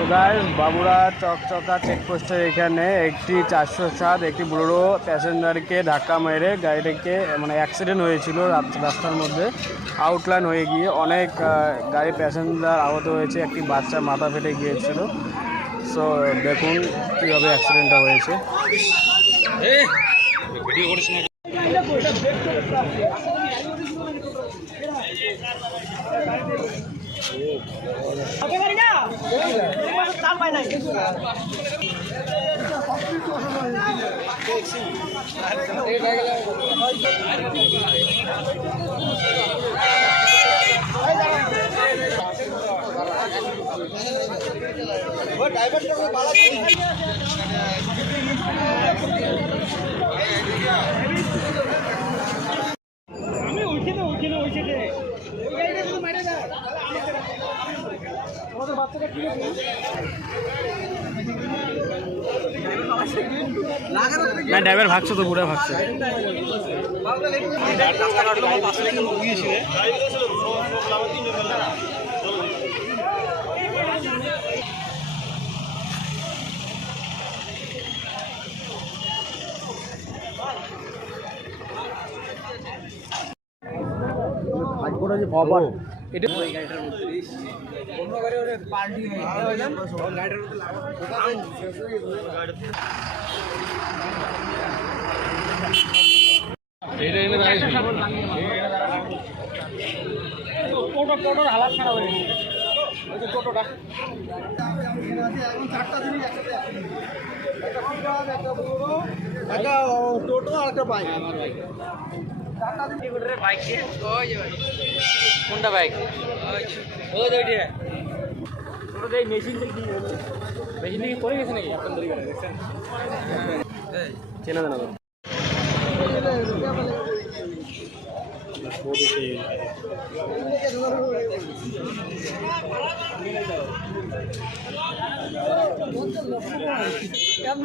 তো গাইস বাবুরা চকচকা চেকপোস্টের এখানে একটি 407 একটি বুলেরো প্যাসেঞ্জারকে ধাক্কা মেরে গাড়িটাকে মানে অ্যাক্সিডেন্ট হয়েছিল রাস্তার মধ্যে আউটলাইন হয়ে গিয়ে অনেক গাড়ি প্যাসেঞ্জার আহত হয়েছে, একটি বাচ্চা মাথা ফেটে গিয়েছিল। সো দেখুন কীভাবে অ্যাক্সিডেন্টটা হয়েছে। না ড্রাইভার ভাগছে তো পুরো ভাগছে। এটা টোটোর হালাত খারাপ হয়ে গেছে। ওই যে টোটোটা এখন চারটা জিনিস একসাথে, একটা টোটো আর একটা বাইক। কোনটা বাইক? মেশিন থেকে পড়ে গেছে নাকি? চেনা জানা কেমন